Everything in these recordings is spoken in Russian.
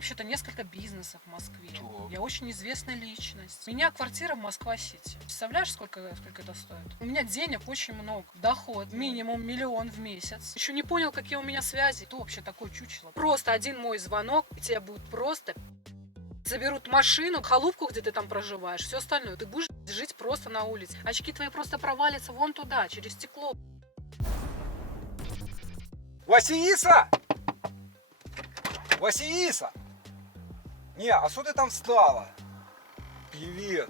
вообще-то несколько бизнесов в Москве. Так. Я очень известная личность. У меня квартира в Москва-Сити. Представляешь, сколько это стоит? У меня денег очень много. Доход минимум 1 000 000 в месяц. Еще не понял, какие у меня связи. Кто вообще такой чучело? Просто один мой звонок, и тебя будут просто... Заберут машину, халупку, где ты там проживаешь, все остальное. Ты будешь жить просто на улице. Очки твои просто провалятся вон туда, через стекло. Василиса! Василиса! Не, а что ты там встала? Привет.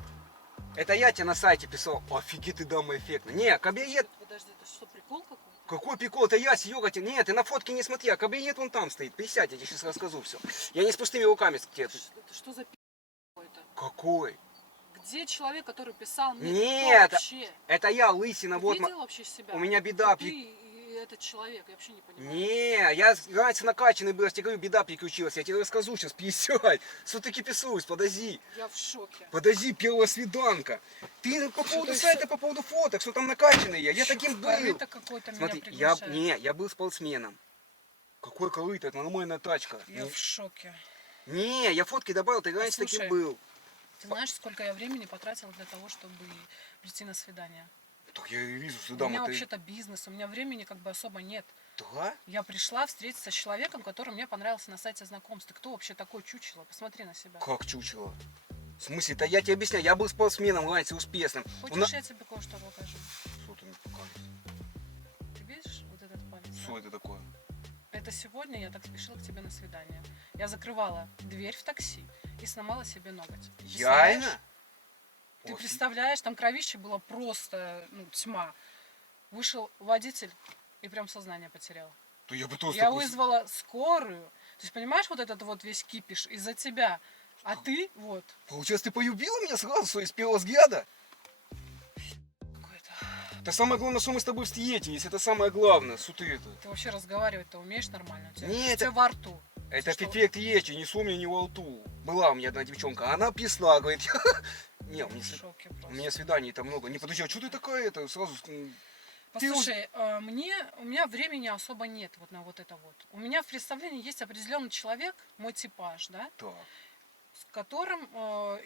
Это я тебе на сайте писал. Офигеть, ты дама эффектная. Не, кабинет... Подожди, это что, прикол какой-то? Какой прикол? Это я, Серега. Нет, ты на фотке не смотри, а кабинет вон там стоит. Присядь, я тебе сейчас расскажу все. Я не с пустыми руками к тебе. Это что за какой-то? Какой? Где человек, который писал мне? Нет, Кто вообще? это я, лысина. Ты Вот видел вообще себя? у меня беда. Ты и этот человек, я вообще не понимаю. Не, я раньше накачанный был, я тебе говорю, беда приключилась. Я тебе расскажу сейчас, 50. Что ты киписуешь, подожди. Я в шоке. Подожди, первая свиданка. Ты по поводу сайта, по поводу фоток, что там накачанный я таким был. Это какой-то меня Смотри, приглашает. я был спортсменом. Какой корыто, это нормальная тачка. Я в шоке. Не, я фотки добавил, ты раньше Послушай, таким был. Ты знаешь, сколько я времени потратила для того, чтобы прийти на свидание? Так я и вижу, что У дама меня ты... вообще-то бизнес, у меня времени как бы особо нет. Да? Я пришла встретиться с человеком, который мне понравился на сайте знакомств. Ты кто вообще такой чучело? Посмотри на себя. Как чучело? В смысле, это я тебе объясняю, я был спортсменом раньше успешным. Хочешь, я тебе кое-что покажу? Что ты мне показываешь? Ты видишь вот этот палец? Что это такое? Это сегодня я так спешила к тебе на свидание. Я закрывала дверь в такси и сломала себе ноготь. Реально? Ты представляешь, там кровище было просто, тьма. Вышел водитель и прям сознание потерял. То я бы тоже Я такой... вызвала скорую. То есть, понимаешь, вот этот вот весь кипиш из-за тебя. А ты вот. Получается, ты полюбила меня сразу, что из первого взгляда? Какой-то... Это самое главное, что мы с тобой встретились, это самое главное, что ты это... Ты вообще разговаривать-то умеешь нормально? У тебя, Нет, у тебя во рту. Это Что? эффект речи, не сумня, не во рту. Была у меня одна девчонка, она писала, говорит, не, В шоке у просто. меня свиданий-то много. Не, подожди, а что ты такая это сразу... Послушай, у меня времени особо нет вот на вот это вот. У меня в представлении есть определенный человек, мой типаж, да, Так. с которым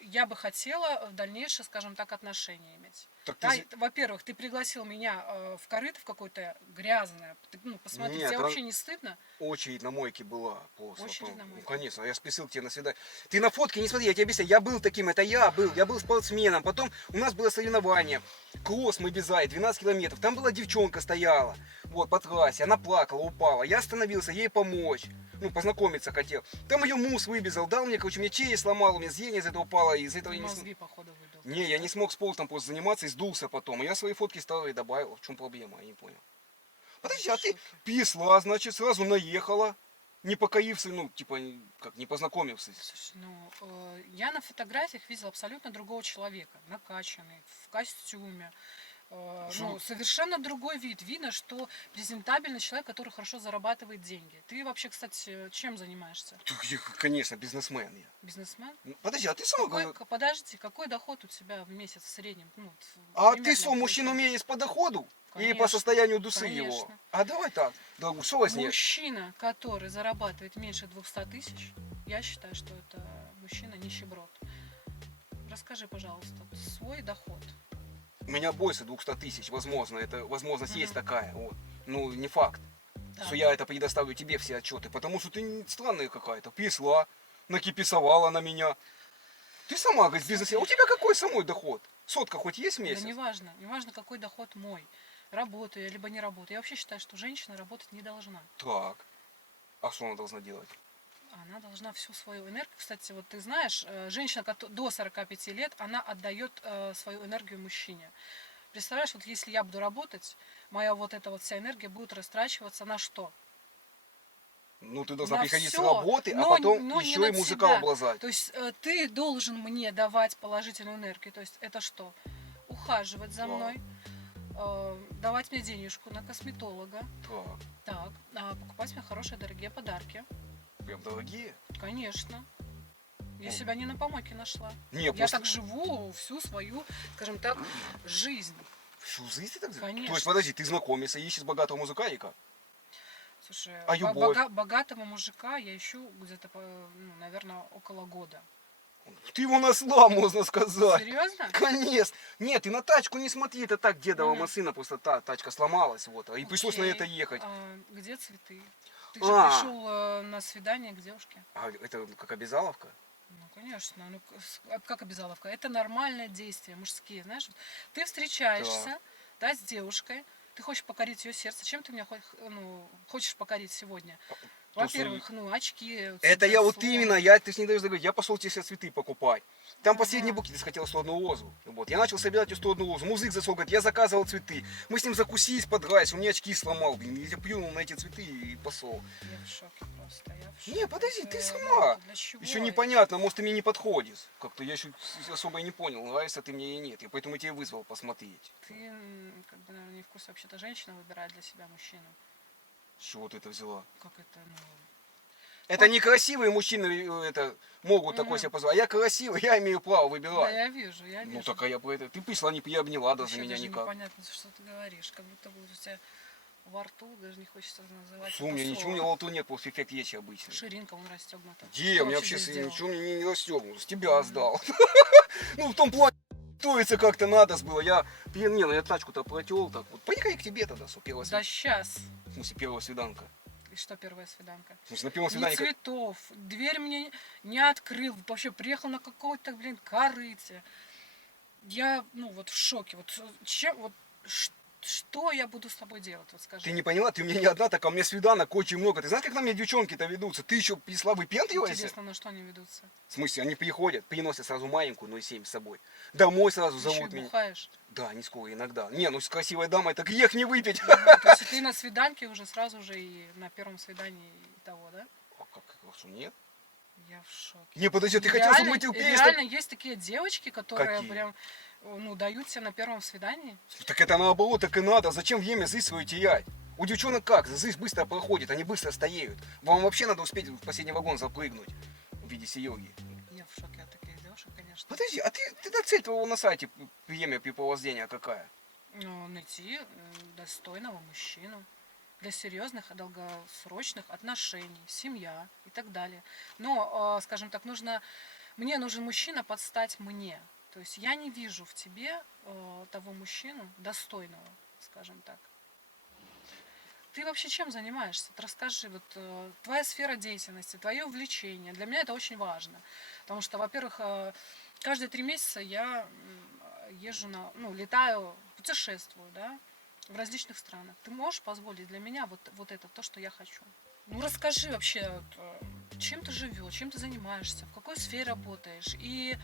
я бы хотела в дальнейшее, скажем так, отношения иметь. Так Да, ты... во-первых, ты пригласил меня в корыто в какое-то грязное. Посмотри, Нет, тебе там вообще не стыдно? Очередь на мойке была просто. Очередь на мойке. Ну, конечно, я спешил к тебе на свидание. Ты на фотке не смотри, я тебе объясняю, я был таким, это я был спортсменом. Потом у нас было соревнование, кросс мы бежали, 12 километров. Там была девчонка стояла, вот, по трассе, она плакала, упала. Я остановился, ей помочь, познакомиться хотел. Там ее муж выбежал, дал мне, короче, мне челюсть сломал, у меня зрение из этого упало, из этого я не смог. Мозги, походу, выбил. Не, я не смог спортом просто заниматься и сдулся потом. И я свои фотки ставил и добавил. В чем проблема, я не понял. Подожди, а ты писла, значит, сразу наехала, не покоився, как не познакомился. Слушай, я на фотографиях видела абсолютно другого человека, накачанный, в костюме. Совершенно другой вид. Видно, что презентабельный человек, который хорошо зарабатывает деньги. Ты вообще, кстати, чем занимаешься? Конечно, бизнесмен я. Бизнесмен? Подожди, а ты сама говоришь... Подожди, какой доход у тебя в месяц в среднем? А ты что, мужчина умеешь по доходу? Конечно, И по состоянию души конечно. его? А давай так, что во сне? Мужчина, который зарабатывает меньше 200 тысяч, я считаю, что это мужчина нищеброд. Расскажи, пожалуйста, свой доход. У меня больше 200 тысяч, возможно, это возможность есть такая, вот. Не факт, что я это предоставлю тебе все отчеты, потому что ты странная какая-то, писла, накиписовала на меня. Ты сама, говорит, бизнес, а у тебя какой самой доход? Сотка хоть есть в месяц? Да неважно какой доход мой. Работаю я, либо не работаю. Я вообще считаю, что женщина работать не должна. Так, а что она должна делать? Она должна всю свою энергию, кстати, вот ты знаешь, женщина до 45 лет, она отдает свою энергию мужчине. Представляешь, вот если я буду работать, моя вот эта вот вся энергия будет растрачиваться на что? Ты должна на приходить всё, с работы, а потом еще и музыка облазать. То есть ты должен мне давать положительную энергию. То есть это что? Ухаживать за мной, давать мне денежку на косметолога, так, покупать мне хорошие дорогие подарки. Прям дорогие? Конечно. Я себя не на помойке нашла. Не, я просто... так живу всю свою, скажем так, жизнь. Всю жизнь ты так? Конечно. То есть, подожди, ты знакомишься, ищешь богатого музыкальника? Слушай, А любовь? богатого мужика я ищу где-то, ну, наверное, около года. Ты его насла, можно сказать. Серьезно? Конечно. Нет, ты на тачку не смотри, это так, дедова Мгм. машина, просто та тачка сломалась, вот, и пришлось на это Окей. ехать. А где цветы? Ты же А, пришел на свидание к девушке. а это как обязаловка? Ну, конечно. Ну, как обязаловка? Это нормальное действие, мужские. Знаешь, вот ты встречаешься, да, с девушкой, ты хочешь покорить ее сердце. Чем ты меня хочешь покорить сегодня? То, что- Во-первых, ну, очки. Вот Это себе, я вот слон. именно, ты ж не даешь договорить, я пошел тебе цветы покупать. Там последний Ага. букет, ты хотела 101 лозу. Вот, я начал собирать эту 101 лозу. Музык зашел, говорит, я заказывал цветы. Мы с ним закусились, подрались, он мне очки сломал, блин. Я плюнул на эти цветы и пошел. Я в шоке просто. Я в шоке. Не, подожди, Это, ты ну, сама. для чего? Еще непонятно, может, ты мне не подходишь. Как-то я еще особо и не понял, нравишься ты мне или нет. Я поэтому тебя и вызвал посмотреть. Ты, как бы, наверное, не в курсе. Вообще-то женщина выбирает для себя мужчину. С чего ты это взяла? Как это, ну... Это некрасивые мужчины это, могут такой Мгм. себе позволить. А я красивый, я имею право Да, выбирать. я вижу, я вижу. Ну так а я про это. Ты пришла, не обняла даже Вообще меня даже никак. непонятно, что ты говоришь. Как будто бы у тебя во рту даже не хочется называть Фу, у это меня ничего не слово. во рту нет, после эффект есть обычный. Ширинка, он расстегнута. Где? Что У меня вообще вообще здесь сделал? ничего мне не расстегнул. С тебя Мгм. сдал. Ну, в том плане, готовиться как-то надо было. Не, ну я тачку-то протел так вот. Поехали к тебе тогда, первая Да сейчас. В смысле, первая свиданка. И что первая свиданка? В смысле, на первом Ни свидании как... цветов, дверь мне не открыл. Вообще приехал на какой-то, блин, корыте. Я, ну, вот в шоке. Вот, что я буду с тобой делать, вот скажи. Ты не поняла, ты у меня не одна, так а у меня свиданок очень много. Ты знаешь, как на меня девчонки-то ведутся? Ты еще пришла выпендривайся? Интересно, на что они ведутся? В смысле, они приходят, приносят сразу маленькую 0,7 с собой. Домой сразу Ты еще зовут и меня. бухаешь. Да, не скоро, иногда. Не, ну с красивой дамой так грех не выпить. То есть ты на свиданке уже сразу же и на первом свидании и того, да? А как, что, нет? Я в шоке. Не, подожди, ты хотел, чтобы мы терпели? Реально есть такие девочки, которые Какие? прям, ну, дают себе на первом свидании. Так это наоборот, так и надо. Зачем время зы свою терять? У девчонок как? Зыс быстро проходит, они быстро стоеют. Вам вообще надо успеть в последний вагон запрыгнуть в виде Сереги. Я в шоке от таких девушек, конечно. Подожди, а ты цель твоего на сайте премия препровождения какая? Ну, найти достойного мужчину для серьезных и долгосрочных отношений, семья и так далее. Но, скажем так, мне нужен мужчина под стать мне. То есть я не вижу в тебе того мужчину достойного, скажем так. Ты вообще чем занимаешься? Вот расскажи, вот твоя сфера деятельности, твое увлечение. Для меня это очень важно. Потому что, во-первых, каждые 3 месяца я езжу летаю, путешествую, да, в различных странах. Ты можешь позволить для меня вот это, то, что я хочу? Ну, расскажи вообще, вот, чем ты живешь, чем ты занимаешься, в какой сфере работаешь и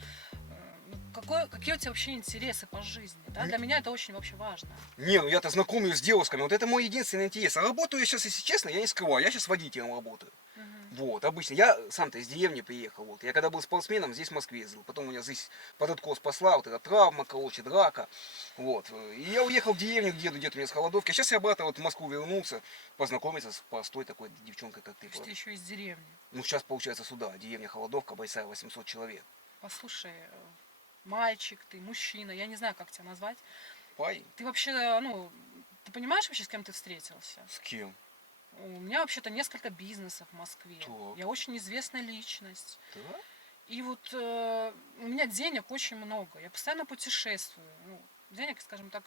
какие у тебя вообще интересы по жизни, да? Для меня это очень вообще важно. Не, ну я-то знакомлюсь с девушками, вот это мой единственный интерес. А работаю я сейчас, если честно, я не скрываю, я сейчас водителем работаю. Мгм. Вот, обычно. Я сам-то из деревни приехал. Вот. Я когда был спортсменом, здесь в Москве жил. Потом у меня здесь под откос спасла, вот эта травма, короче, драка. Вот. И я уехал в деревню к деду, где-то у меня с холодовки. А сейчас я обратно вот в Москву вернулся, познакомиться с простой такой девчонкой, как ты. То есть ты еще из деревни. Ну, сейчас получается сюда, деревня Холодовка, большая, 800 человек. Послушай, мальчик ты, мужчина, я не знаю, как тебя назвать. Парень? Ты вообще, ты понимаешь вообще, с кем ты встретился? С кем? У меня вообще-то несколько бизнесов в Москве. Так. Я очень известная личность. Да? И вот у меня денег очень много. Я постоянно путешествую. Ну, денег, скажем так,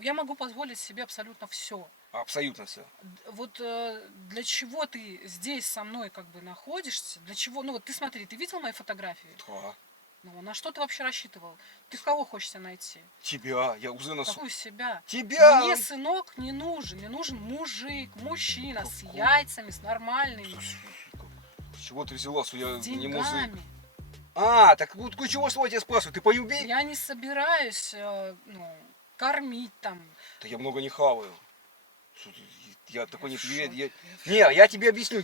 я могу позволить себе абсолютно все. Абсолютно все. Вот для чего ты здесь со мной как бы находишься? Для чего? Ну вот ты смотри, ты видел мои фотографии? Да. Ну, на что ты вообще рассчитывал? Ты в кого хочешь себя найти? Тебя, я уже на Какую себя? Тебя! Мне сынок не нужен. Мне нужен мужик, мужчина с Какой? яйцами, с нормальными, С чего ты взяла, что я с не музык? деньгами. А, так вот ключевое слово я тебя спрашиваю, ты полюби? Я не собираюсь, кормить там. Да я много не хаваю. Что ты, я такой не в привет. шоке, в Не, я тебе объясню,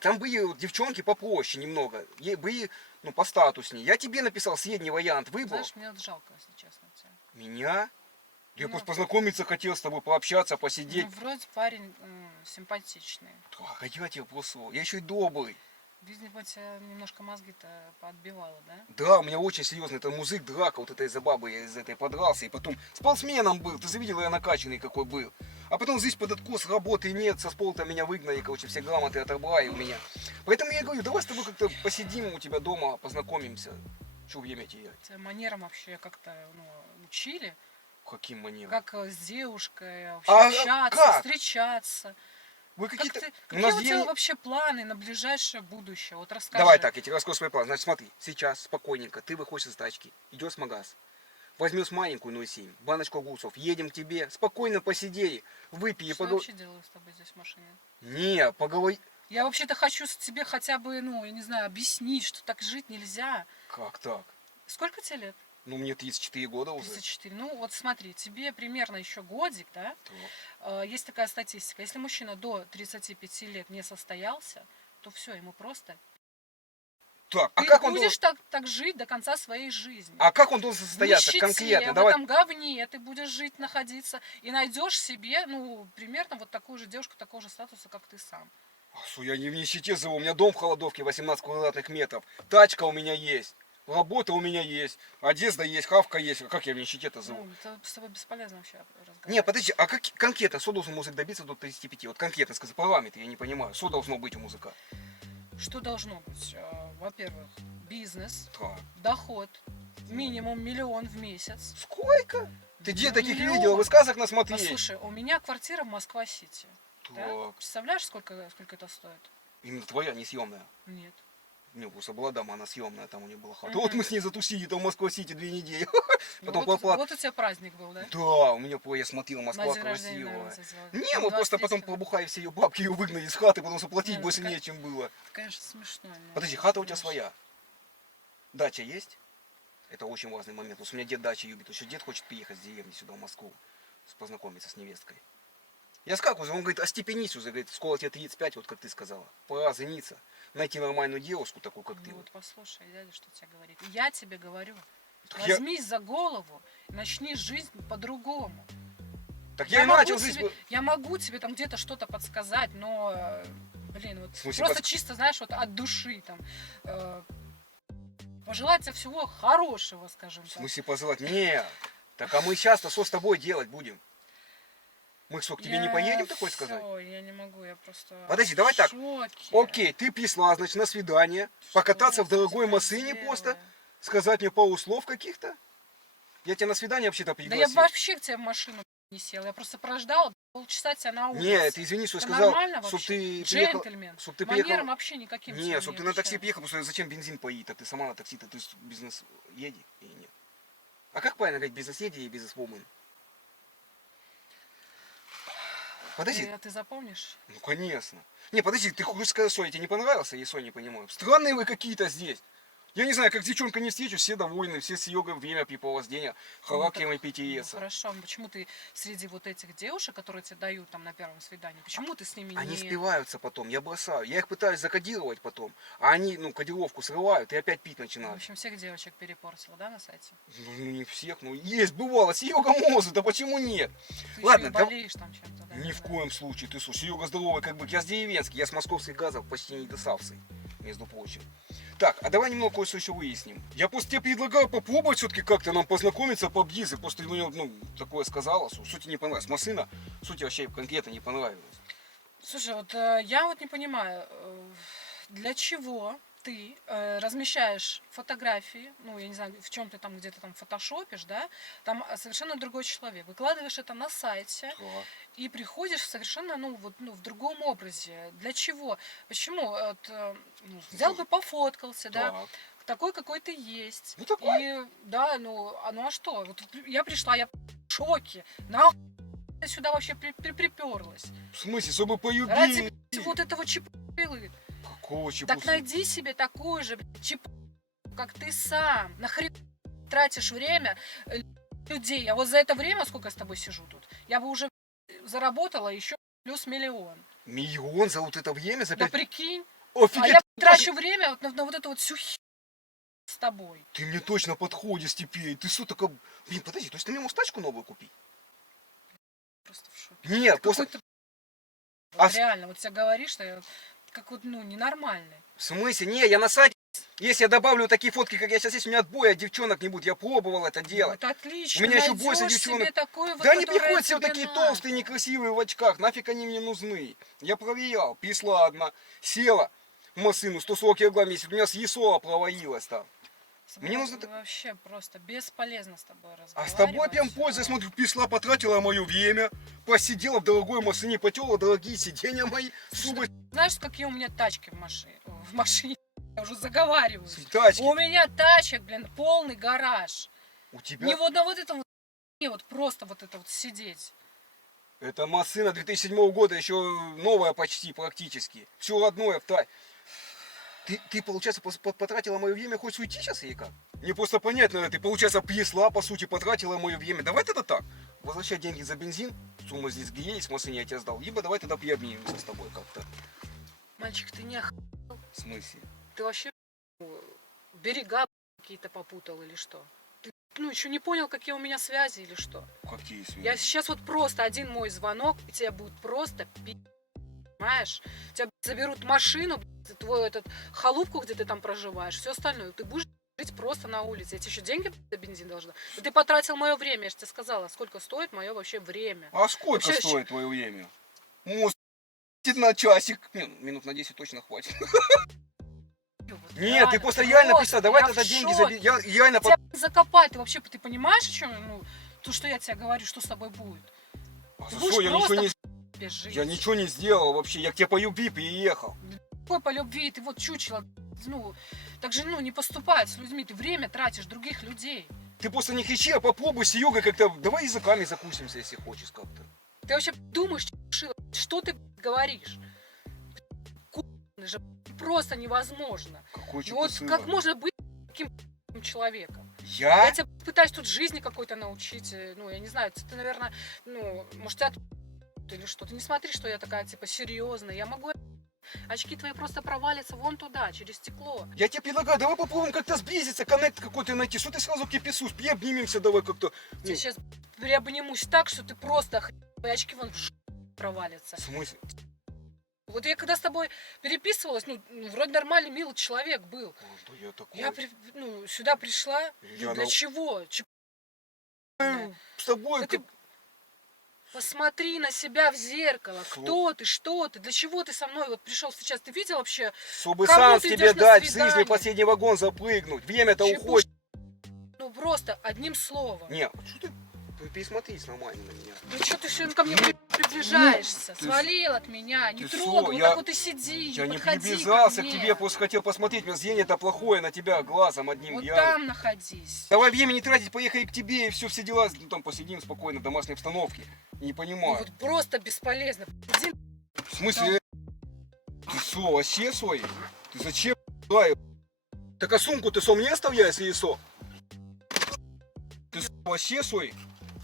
там были вот девчонки попроще немного, были, ну, постатуснее. Я тебе написал средний вариант, выбрал. Знаешь, мне вот жалко, если честно, тебя. Меня? Я Ну. просто познакомиться хотел с тобой, пообщаться, посидеть. Ну, вроде парень симпатичный. А я тебе просто, я еще и добрый. Видимо, тебя немножко мозги-то поотбивало, да? Да, у меня очень серьезно, это музык, драка, вот этой за бабой я из этой подрался, и потом спортсменом был, ты же видел, я накачанный какой был. А потом здесь под откос, работы нет, со сполта меня выгнали, короче, все грамоты отобрали у меня. Поэтому я говорю, давай с тобой как-то посидим у тебя дома, познакомимся. Что время терять? Тебя манерам вообще как-то учили, Каким манером? как с девушкой вообще А общаться, как? встречаться. Вы Как какие-то... ты, У какие нас у день- тебя вообще планы на ближайшее будущее? Вот расскажи. Давай так, я тебе расскажу свой план. Значит, смотри, сейчас спокойненько, ты выходишь из тачки, идешь в магаз, возьмешь маленькую 0,7, баночку огурцов, едем к тебе, спокойно посидели, выпей и Что я поговори. вообще делаю с тобой здесь в машине? Не, поговори. Я вообще-то хочу тебе хотя бы, я не знаю, объяснить, что так жить нельзя. Как так? Сколько тебе лет? Ну, мне 34 года уже. 34. Ну, вот смотри, тебе примерно еще годик, да? Так. Есть такая статистика. Если мужчина до 35 лет не состоялся, то все, ему просто... Так, а Ты как он будешь должен... так жить до конца своей жизни. А как он должен В состояться нищете, конкретно? в Давай. этом говне ты будешь жить, находиться, и найдешь себе, примерно вот такую же девушку, такого же статуса, как ты сам. Я не в нищете живу, у меня дом в Холодовке 18 квадратных метров, тачка у меня есть, работа у меня есть, одежда есть, хавка есть. А как я в нищете-то живу? Это с тобой бесполезно вообще разговаривать. Не, подожди, а как конкретно, что должен музык добиться до 35? Вот конкретно скажи, параметры, я не понимаю, что должно быть у музыка? Что должно быть? Во-первых, бизнес, Так. доход, минимум 1 миллион в месяц. Сколько? Ты где таких Миллион. видела? Вы сказок насмотрели? Послушай, у меня квартира в Москва-Сити. Да? Так. Представляешь, сколько это стоит? Именно твоя, не съемная. Нет. Не, просто была дама, она съемная, там у нее была хата. Мгм. Вот мы с ней затусили там в Москва-Сити 2 недели. Потом вот, поплат. вот у тебя праздник был, да? Да, у меня, я смотрел, На Москва день рождения, красивая. наверное, зазвала. Не, мы просто потом 23-го. побухали все ее бабки, ее выгнали из хаты, потому что платить Не, больше такая- нечем было. Это, конечно, смешно. но- Подожди, хата у тебя знаешь. своя. Дача есть? Это очень важный момент. Потому что у меня дед дачу любит. Еще дед хочет приехать с деревни сюда, в Москву, познакомиться с невесткой. Я скажу, он говорит, остепенись уже, говорит, скоро тебе 35, вот как ты сказала. Пора жениться, найти нормальную девушку, такую, как ты. Вот послушай, дядя, что тебе говорит. Я тебе говорю, Так я, возьмись за голову и начни жизнь по-другому. так я и начал могу жизнь... тебе, я могу тебе там где-то что-то подсказать, но, вот В смысле, просто чисто, знаешь, вот от души там. Пожелать тебе всего хорошего, скажем В так. смысле позвать? Нет. Так а мы сейчас-то что с тобой делать будем? Мы что, к тебе не поедем такое сказать? Всё, я не могу, я просто Подожди, давай так. в шоке. Окей, ты пришла, значит, на свидание, покататься Что в дорогой я машине делаю? просто, сказать мне пару слов каких-то. Я тебя на свидание вообще-то Да я пригласил. вообще к тебе в машину не села. Я просто прождала полчаса тебя на улице. Нет, ты извини, что я Это сказал, нормально чтоб вообще? ты приехал. Джентльмен. Чтоб ты Манерам приехал. вообще никаким тебя Нет, чтоб ты на такси обучаю. приехал, потому что зачем бензин поить, а ты сама на такси-то, ты бизнес еди или нет? А как правильно говорить, бизнес-еди и бизнес-вумен? Подожди. А ты запомнишь? Ну, конечно. Не, подожди, ты хочешь сказать, что я тебе не понравился, я Соня не понимаю. Странные вы какие-то здесь. Я не знаю, как девчонка не встречу, все довольны, все с йогой время препровождения, характером и питиеса. Хорошо, почему ты среди вот этих девушек, которые тебе дают там на первом свидании, почему ты с ними Они не... спиваются потом, я бросаю. Я их пытаюсь закодировать потом, а они, кодировку срывают и опять пить В начинают. общем, всех девочек перепортила, да, на сайте? Ну, не всех, есть, бывало, с йога может, да почему нет? Ты Ладно, еще и да- болеешь там чем-то, да? Ни в коем случае, ты слушай, йога здоровая, как бы, я с деревенский, я с московских газов почти не досавший, между прочим. Так, а давай немного кое-что еще выясним. Я просто тебе предлагаю попробовать все-таки как-то нам познакомиться поближе. Просто такое сказала, что тебе не понравилось. Машина, что тебе вообще конкретно не понравилось. Слушай, вот я вот не понимаю, для чего ты размещаешь фотографии, я не знаю, в чем ты там где-то там фотошопишь, да, там совершенно другой человек, выкладываешь это на сайте Так. и приходишь совершенно, в другом образе. Для чего? Почему? Взял бы, пофоткался, да, Так. такой, какой ты есть. Ну, такой. И, да, а что? Вот я пришла, я в шоке. Нахуй ты сюда вообще приперлась? В смысле, чтобы полюбили? Ради вот этого чипылы. Какого чепуха? Так найди себе такую же как ты сам. Нахрен тратишь время людей. А вот за это время, сколько я с тобой сижу тут, я бы уже заработала еще плюс 1 миллион. Миллион за вот это время? За Да 5... прикинь. Офигеть! А я трачу время вот на вот эту вот всю с тобой. Ты мне точно подходишь теперь. Ты что такое... Блин, подожди, то есть ты мне можешь тачку новую купить? Просто в шоке. Нет, просто... Какой-то... А Вот реально, вот тебя говоришь, что я как ненормальный. В смысле? Не, я на сайте Если я добавлю такие фотки, как я сейчас есть, у меня отбоя от девчонок не будет. Я пробовал это делать. Это отлично. У меня еще больше Найдешь девчонок. себе такую вот, Да не которая приходят все тебе такие надо. толстые, некрасивые в очках. Нафиг они мне нужны. Я проверял. Пришла одна, села в машину, 140 килограмм весит. У меня с ЕСО провалилась там. Мне нужно так- Вообще просто бесполезно с тобой А разговаривать. с тобой прям польза, смотрю, пришла, потратила мое время, посидела в дорогой машине, потерла дорогие сиденья мои, зубы, Знаешь, какие у меня тачки в машине? В машине. Я уже заговариваюсь. тачки. У меня тачек, блин, полный гараж. У тебя Не вот на вот этом вот просто вот это вот сидеть. это машина 2007 года, еще новая почти практически. Все родное в тай. Ты, получается, потратила мое время, хочешь уйти сейчас или как? Мне просто понятно, ты, получается, пришла, по сути, потратила мое время. Давай тогда так. Возвращай деньги за бензин, сумма здесь где есть, в машине я тебе сдал. Либо давай тогда приобнимемся с тобой как-то. Мальчик, ты не ох... В смысле? Ты вообще берега какие-то попутал или что? Ты, еще не понял, какие у меня связи или что? Какие связи? Я сейчас вот просто один мой звонок, и тебя будет просто понимаешь? Тебя заберут машину, твою этот халупку, где ты там проживаешь, все остальное. Ты будешь жить просто на улице. Я тебе еще деньги за бензин должна. Да ты потратил мое время, я же тебе сказала, сколько стоит мое вообще время. А сколько Вообще, стоит твое время? Может, на часик? Минут на 10 точно хватит. Вот Нет, реально, ты просто реально пришла, давай я тогда в деньги шоке. Я реально... Тебя закопать, ты вообще, ты понимаешь, о чем, то, что я тебе говорю, что с тобой будет? А Ты за будешь что? Я жить. ничего не сделал вообще. Я к тебе по любви приехал. Какой по любви, ты вот чучело, так же, не поступать с людьми, ты время тратишь других людей. Ты просто не кричи, а попробуй с Югой как-то... Давай языками закусимся, если хочешь как-то. Ты вообще думаешь, что ты говоришь? Же просто невозможно. Какой Вот чупа-сыра? как можно быть таким человеком? Я? Я тебя пытаюсь тут жизни какой-то научить. Я не знаю, ты, наверное, может, тебя или что. Ты не смотри, что я такая, типа, серьезная. Я могу... Очки твои просто провалятся вон туда, через стекло. Я тебе предлагаю, давай попробуем как-то сблизиться, коннект какой-то найти. Что ты сразу киписуешь? Приобнимемся давай как-то. Я сейчас приобнимусь так, что ты просто твои очки вон провалятся. В смысле? Вот я когда с тобой переписывалась, вроде нормальный, милый человек был. Да я такой... Я сюда пришла. Я Для чего? С тобой... Да ты посмотри на себя в зеркало. Кто ты, что ты, для чего ты со мной вот пришел сейчас? Ты видел вообще? Чтобы Кому шанс ты тебе идешь на дать в свидание? жизни последний вагон запрыгнуть. Время-то Чепуш- уходит. Просто одним словом. Не, что ты... Пересмотрись нормально на меня. Ну что ты все ко мне приближаешься? ты Свалил от меня, не ты трогай, что, вот я- так вот и сиди, Я не подходи привязался ко к мне. тебе, просто хотел посмотреть. У меня зрение-то плохое на тебя глазом одним. Вот Я... там находись. Давай времени тратить, поехали к тебе и все дела. Там посидим спокойно в домашней обстановке. Не понимаю. Вот просто бесполезно. Иди В смысле? Ты что, вообще свой? Ты зачем? Дай. Так а сумку ты со мне оставляешь или со? Ты вообще свой?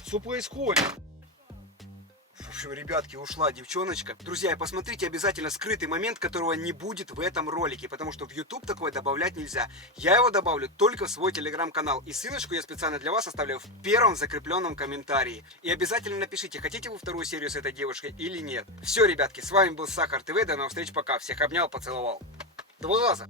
Что происходит? В общем, ребятки, ушла девчоночка. Друзья, посмотрите обязательно скрытый момент, которого не будет в этом ролике, потому что в YouTube такое добавлять нельзя. Я его добавлю только в свой телеграм-канал. И ссылочку я специально для вас оставляю в первом закрепленном комментарии. И обязательно напишите, хотите вы вторую серию с этой девушкой или нет. Все, ребятки, с вами был Сахар ТВ. До новых встреч, пока. Всех обнял, поцеловал. 2 раза.